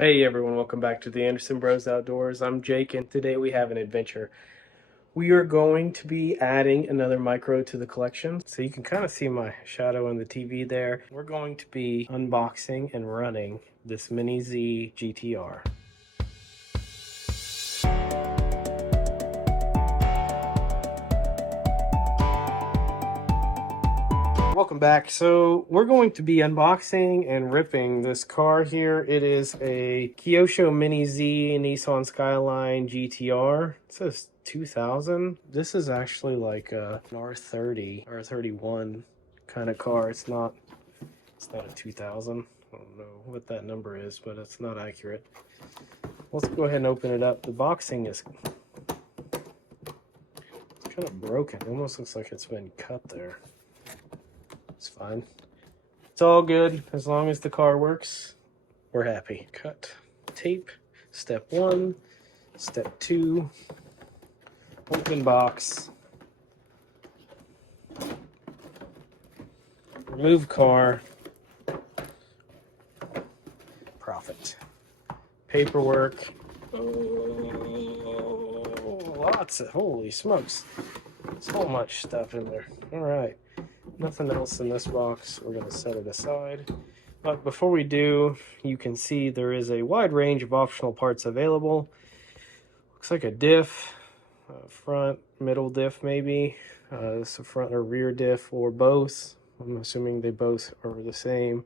Hey everyone, welcome back to the Anderson Bros Outdoors. I'm Jake and today we have an adventure. We are going to be adding another micro to the collection. So you can kind of see my shadow on the TV there. We're going to be unboxing and running this Miniz GTR. Welcome back. So we're going to be unboxing and ripping this car here. It is a Kyosho Miniz Nissan Skyline GTR. It says 2000. This is actually like an R30 or 31 kind of car. It's not a 2000. I don't know what that number is, but it's not accurate. Let's go ahead and open it up. The boxing is kind of broken. It almost looks like it's been cut there. It's fine. It's all good. As long as the car works, we're happy. Cut tape. Step 1. Step 2. Open box. Remove car. Profit. Paperwork. Oh, lots of, holy smokes. So much stuff in there. All right. Nothing else in this box. We're going to set it aside. But before we do, you can see there is a wide range of optional parts available. Looks like a diff, front, middle diff maybe. It's a front or rear diff or both. I'm assuming they both are the same.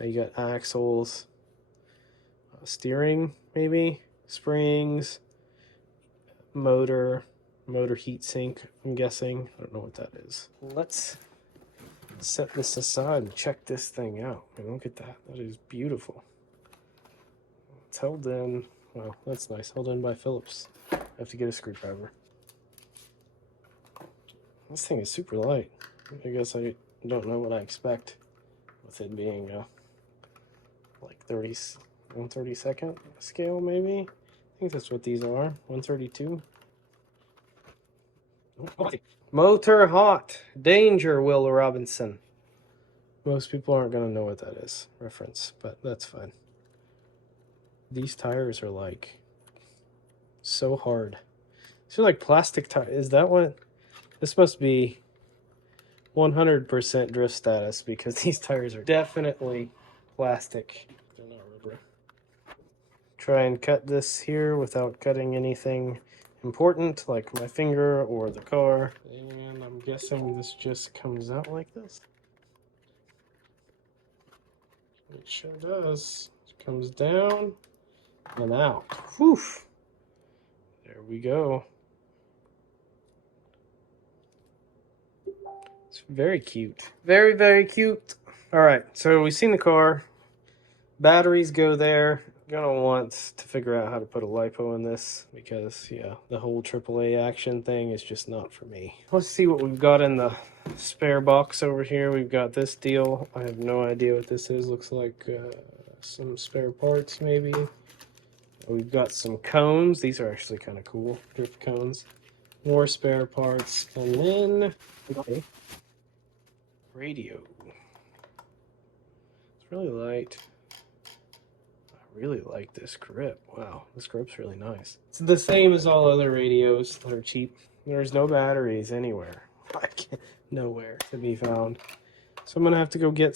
You got axles, steering maybe, springs, motor heat sink, I'm guessing. I don't know what that is. Let's set this aside and check this thing out. And look at that. That is beautiful. It's held in. Well, that's nice. Held in by Phillips. I have to get a screwdriver. This thing is super light. I guess I don't know what I expect with it being like 1/32 scale maybe. I think that's what these are. 132. Motor hot. Danger, Will Robinson. Most people aren't going to know what that is. Reference, but that's fine. These tires are like so hard. These are like plastic tires. Is that what? This must be 100% drift status because these tires are definitely plastic. They're not rubber. Try and cut this here without cutting anything important like my finger or the car, and I'm guessing this just comes out like this. It sure does. It comes down and out. Whew. There we go. It's very cute. Very, very cute. All right, so we've seen the car. Batteries go there. Gonna want to figure out how to put a lipo in this because yeah, the whole AAA action thing is just not for me. Let's see what we've got in the spare box over here. We've got this deal. I have no idea what this is. Looks like some spare parts maybe. We've got some cones. These are actually kind of cool. Drift cones. More spare parts. And then we got a radio. It's really light. Really like this grip. Wow, this grip's really nice. It's the same as all other radios that are cheap. There's no batteries anywhere. Nowhere to be found. So I'm gonna have to go get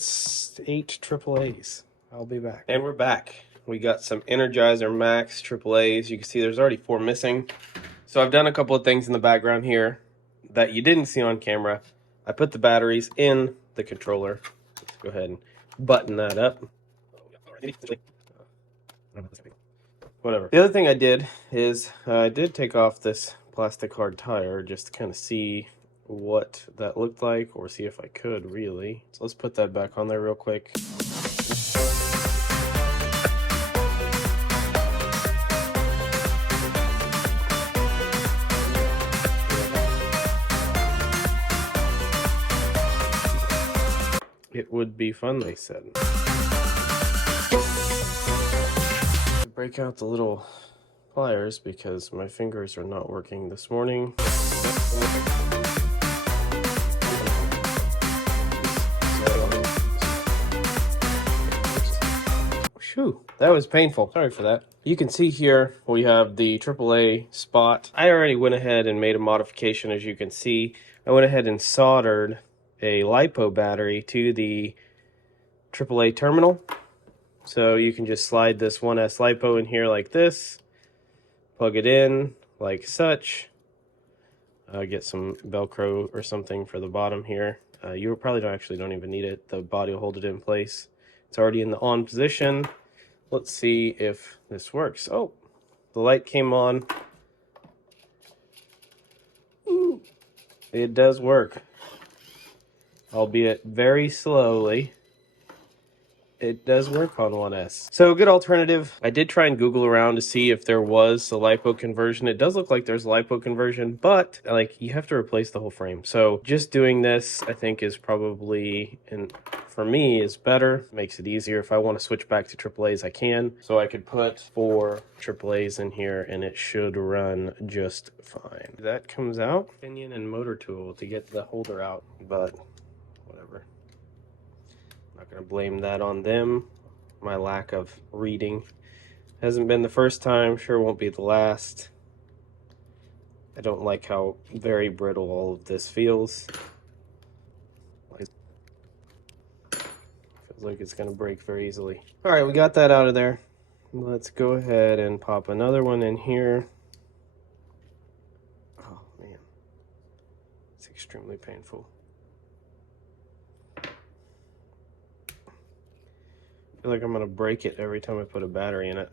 8 AAAs. I'll be back. And we're back. We got some Energizer Max AAAs. You can see there's already 4 missing. So I've done a couple of things in the background here that you didn't see on camera. I put the batteries in the controller. Let's go ahead and button that up. Whatever. The other thing I did is I did take off this plastic hard tire just to kind of see what that looked like or see if I could really. So let's put that back on there real quick. It would be fun, they said. Break out the little pliers because my fingers are not working this morning. Whew. That was painful. Sorry for that. You can see here we have the AAA spot. I already went ahead and made a modification, as you can see. I went ahead and soldered a lipo battery to the AAA terminal. So you can just slide this 1S lipo in here like this, plug it in like such, get some Velcro or something for the bottom here. You probably don't even need it. The body will hold it in place. It's already in the on position. Let's see if this works. Oh, the light came on. Ooh, it does work, albeit very slowly. It does work on 1S. So good alternative. I did try and Google around to see if there was a lipo conversion. It does look like there's a lipo conversion, but like you have to replace the whole frame. So just doing this, I think, is probably, and for me, is better. Makes it easier. If I want to switch back to AAAs, I can. So I could put 4 AAAs in here and it should run just fine. That comes out. Pinion and motor tool to get the holder out, but whatever. Not going to blame that on them. My lack of reading hasn't been the first time, sure won't be the last. I don't like how very brittle all of this feels. Feels like it's going to break very easily. All right, we got that out of there. Let's go ahead and pop another one in here. Oh man, it's extremely painful. I feel like I'm going to break it every time I put a battery in it.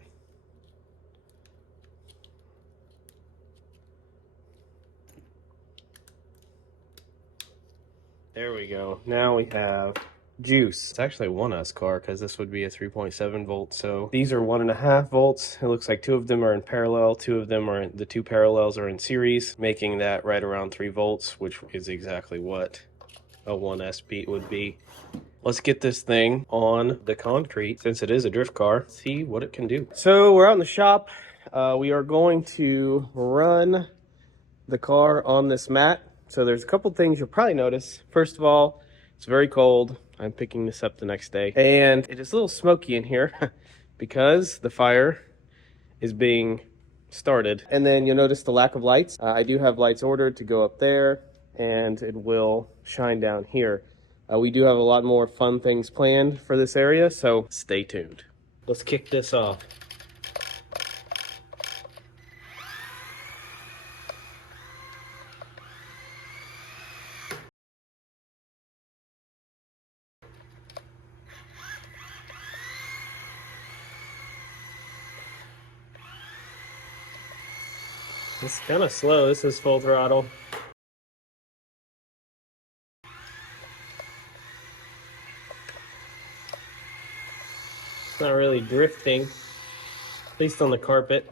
There we go. Now we have juice. It's actually a 1S car because this would be a 3.7 volt. So these are 1.5 volts. It looks like 2 of them are in parallel. 2 of them are, the 2 parallels are in series, making that right around 3 volts, which is exactly what a 1S beat would be. Let's get this thing on the concrete, since it is a drift car, see what it can do. So we're out in the shop. We are going to run the car on this mat. So there's a couple things you'll probably notice. First of all, it's very cold. I'm picking this up the next day. And it is a little smoky in here because the fire is being started. And then you'll notice the lack of lights. I do have lights ordered to go up there, and it will shine down here. We do have a lot more fun things planned for this area, so stay tuned. Let's kick this off. It's kind of slow. This is full throttle. It's not really drifting, at least on the carpet.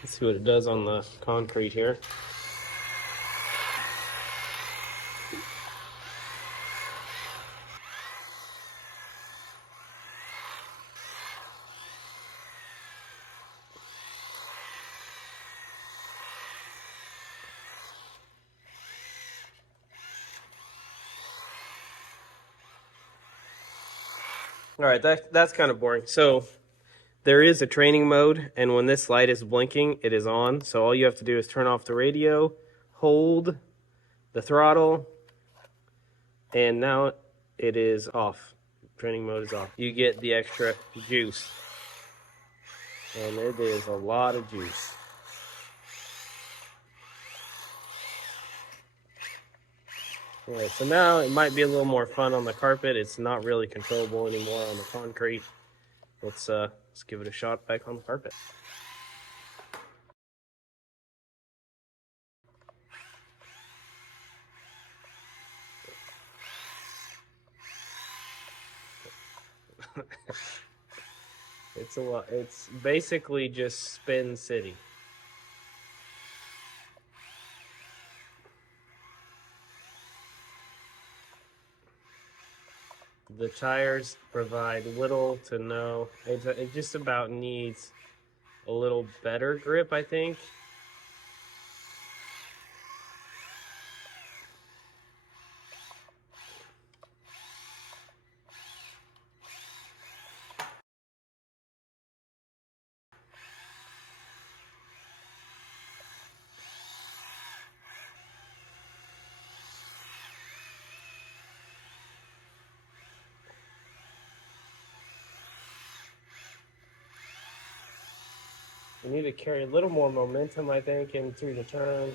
Let's see what it does on the concrete here. All right, that's kind of boring. So there is a training mode, and when this light is blinking, it is on. So all you have to do is turn off the radio, hold the throttle, and now it is off. Training mode is off. You get the extra juice, and it is a lot of juice. Alright, so now it might be a little more fun on the carpet. It's not really controllable anymore on the concrete. Let's give it a shot back on the carpet. It's a lot. It's basically just Spin City. The tires provide little to no. It just about needs a little better grip, I think. We need to carry a little more momentum, I think, in through the turn.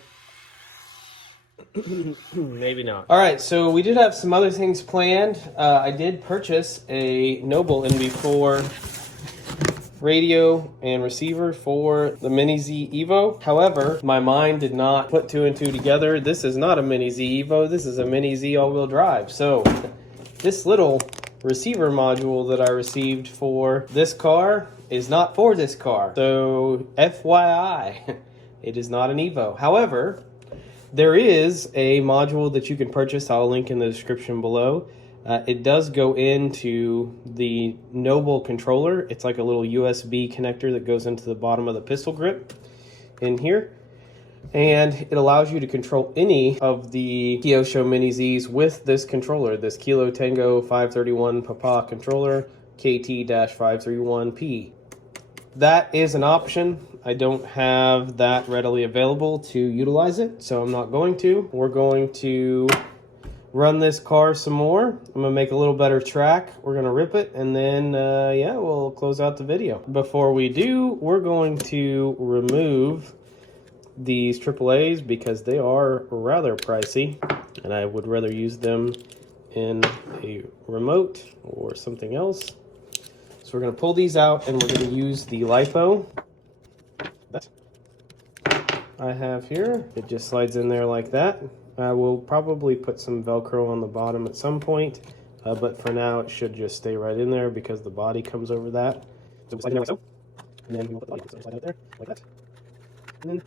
Maybe not. All right, so we did have some other things planned. I did purchase a Noble NV4 radio and receiver for the Mini Z Evo. However, my mind did not put 2 and 2 together. This is not a Mini Z Evo. This is a Mini Z all-wheel drive. So this little receiver module that I received for this car is not for this car. So FYI, it is not an Evo. However, there is a module that you can purchase. I'll link in the description below. It does go into the Noble controller. It's like a little USB connector that goes into the bottom of the pistol grip in here. And it allows you to control any of the Kyosho Mini Zs with this controller, this Kilo Tango 531 Papa controller, KT-531P. That is an option. I don't have that readily available to utilize it, so I'm not going to. We're going to run this car some more. I'm gonna make a little better track. We're gonna rip it, and then yeah, we'll close out the video. Before we do, we're going to remove these AAAs because they are rather pricey, and I would rather use them in a remote or something else. So we're gonna pull these out, and we're gonna use the lipo that I have here. It just slides in there like that. I will probably put some Velcro on the bottom at some point, but for now it should just stay right in there because the body comes over that. So slide in there like so, and then we will put the body, so slide out there like that, and then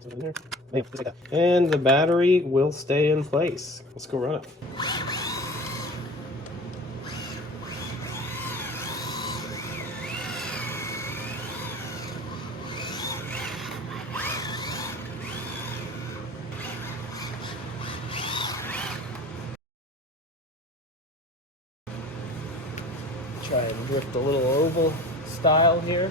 slide in there, bam, just like that. And the battery will stay in place. Let's go run it. Try and drift a little oval style here.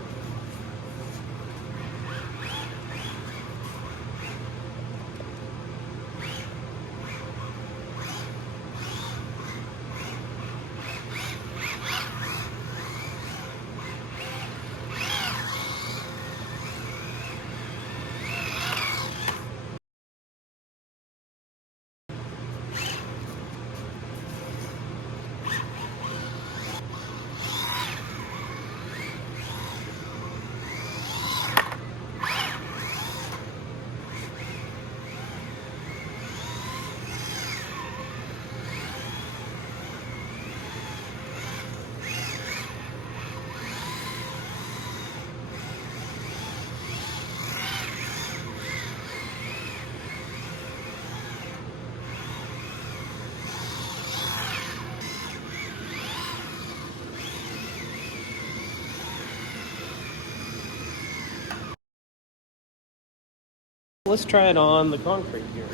Let's try it on the concrete here.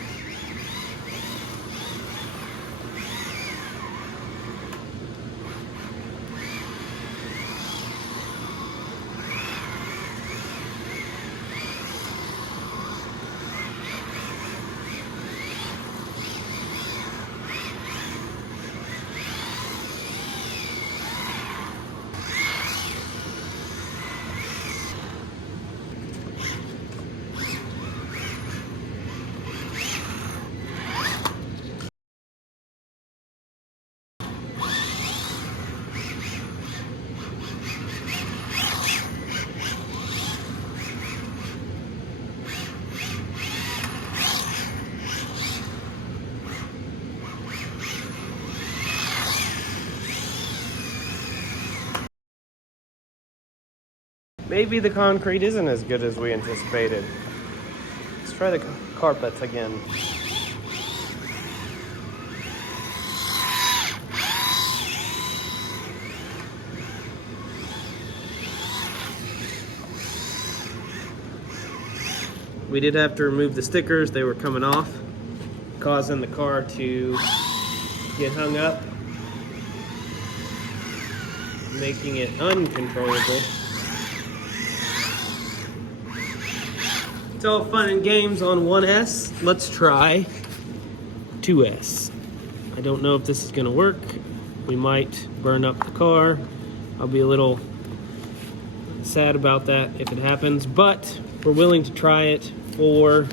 Maybe the concrete isn't as good as we anticipated. Let's try the carpets again. We did have to remove the stickers. They were coming off, causing the car to get hung up, making it uncontrollable. It's all fun and games on 1S. Let's try 2S. I don't know if this is gonna work. We might burn up the car. I'll be a little sad about that if it happens, but we're willing to try it for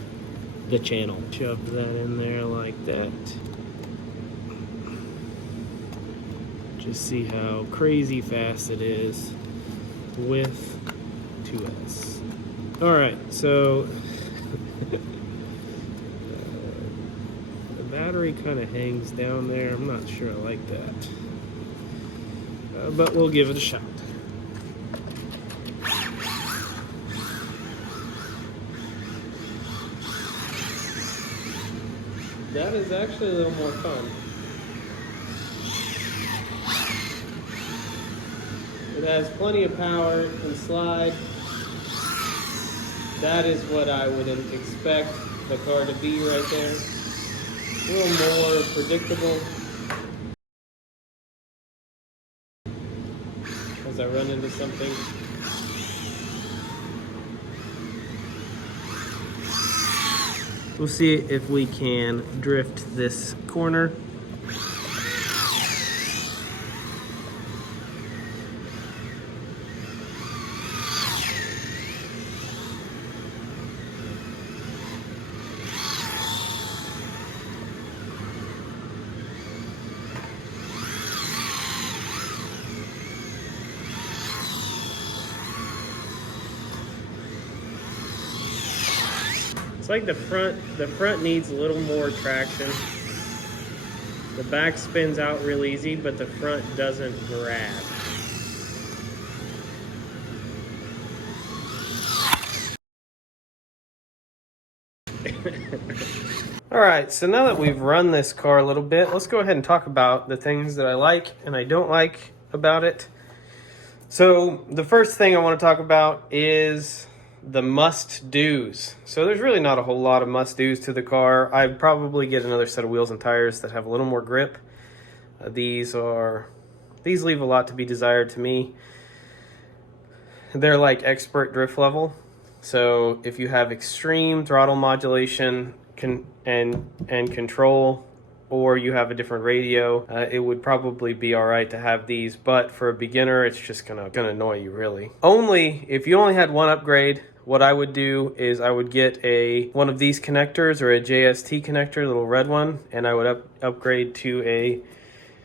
the channel. Shove that in there like that. Just see how crazy fast it is with 2S. All right, so the battery kind of hangs down there. I'm not sure I like that, but we'll give it a shot. That is actually a little more fun. It has plenty of power and slide. That is what I would expect the car to be right there. A little more predictable as I run into something. We'll see if we can drift this corner. Like the front needs a little more traction. The back spins out real easy, but the front doesn't grab. All right, so now that we've run this car a little bit, let's go ahead and talk about the things that I like and I don't like about it. So the first thing I want to talk about is the must-dos. So there's really not a whole lot of must-dos to the car. I'd probably get another set of wheels and tires that have a little more grip. These leave a lot to be desired to me. They're like expert drift level. So if you have extreme throttle modulation and control, or you have a different radio, it would probably be all right to have these, but for a beginner, it's just gonna annoy you, really. If you only had one upgrade, what I would do is I would get one of these connectors or a JST connector, the little red one, and I would upgrade to a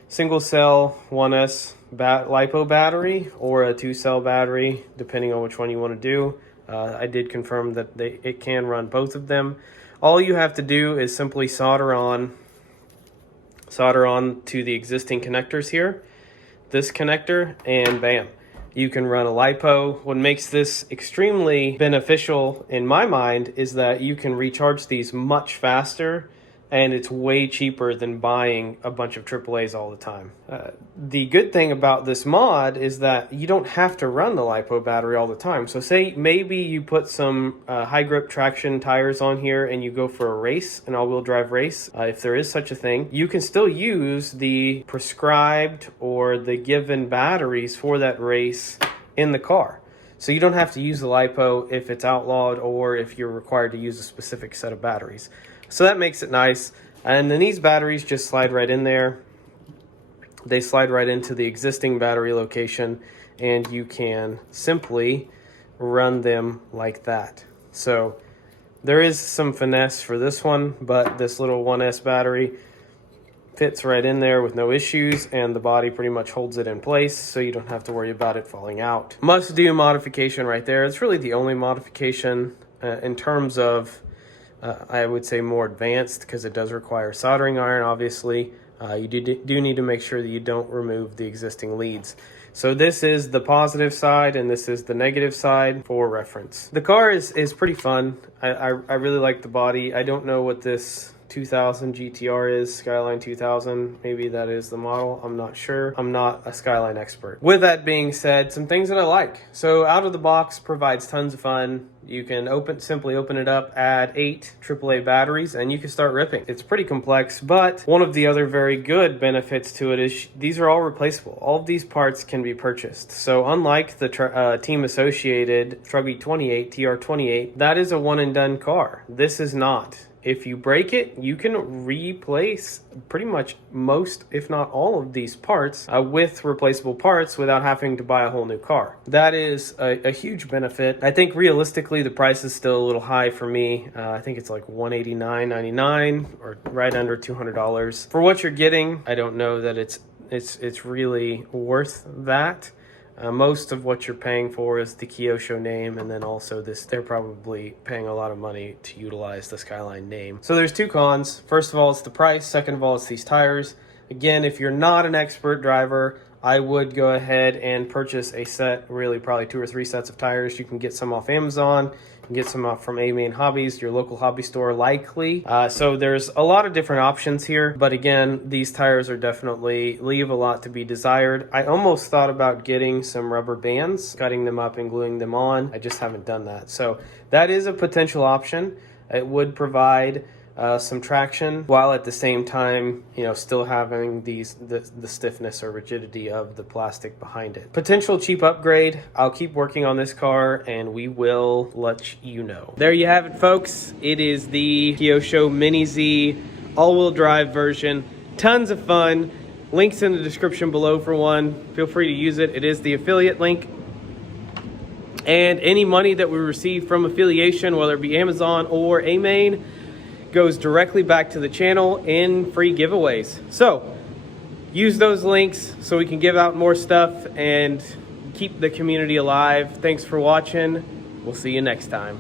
single cell 1S lipo battery or a 2-cell battery, depending on which one you want to do. I did confirm that it can run both of them. All you have to do is simply solder on to the existing connectors here, this connector, and bam, you can run a lipo. What makes this extremely beneficial in my mind is that you can recharge these much faster, and it's way cheaper than buying a bunch of AAAs all the time. The good thing about this mod is that you don't have to run the lipo battery all the time. So say maybe you put some high grip traction tires on here and you go for a race, an all-wheel drive race, if there is such a thing, you can still use the prescribed or the given batteries for that race in the car. So you don't have to use the lipo if it's outlawed or if you're required to use a specific set of batteries. So that makes it nice. And then these batteries just slide right in there. They slide right into the existing battery location, and you can simply run them like that. So there is some finesse for this one, but this little 1S battery fits right in there with no issues, and the body pretty much holds it in place, so you don't have to worry about it falling out. Must do modification right there. It's really the only modification in terms of I would say more advanced, because it does require soldering iron, obviously. You do need to make sure that you don't remove the existing leads. So this is the positive side and this is the negative side for reference. The car is pretty fun. I really like the body. I don't know what this 2000 GTR is, Skyline 2000. Maybe that is the model. I'm not sure. I'm not a Skyline expert. With that being said, some things that I like. So out of the box provides tons of fun. You can simply open it up, add 8 AAA batteries, and you can start ripping. It's pretty complex, but one of the other very good benefits to it is these are all replaceable. All of these parts can be purchased. So unlike the team associated Truggy 28, TR28, that is a one and done car. This is not. if you break it, you can replace pretty much most, if not all of these parts with replaceable parts without having to buy a whole new car. That is a huge benefit. I think realistically the price is still a little high for me. I think it's like $189.99 or right under $200 for what you're getting. I don't know that it's really worth that. Most of what you're paying for is the Kyosho name, and then also they're probably paying a lot of money to utilize the Skyline name. So there's two cons. First of all, it's the price. Second of all, it's these tires. Again, if you're not an expert driver, I would go ahead and purchase a set, really probably 2 or 3 sets of tires. You can get some off Amazon. You can get some off from Main Hobbies, your local hobby store likely. So there's a lot of different options here. But again, these tires are definitely leave a lot to be desired. I almost thought about getting some rubber bands, cutting them up and gluing them on. I just haven't done that. So that is a potential option. It would provide some traction while at the same time, still having the stiffness or rigidity of the plastic behind it. Potential cheap upgrade. I'll keep working on this car and we will let you know. There you have it, folks. It is the Kyosho Miniz all-wheel drive version. Tons of fun. Links in the description below for one. Feel free to use it. It is the affiliate link. And any money that we receive from affiliation, whether it be Amazon or AMain, goes directly back to the channel in free giveaways. So use those links so we can give out more stuff and keep the community alive. Thanks for watching. We'll see you next time.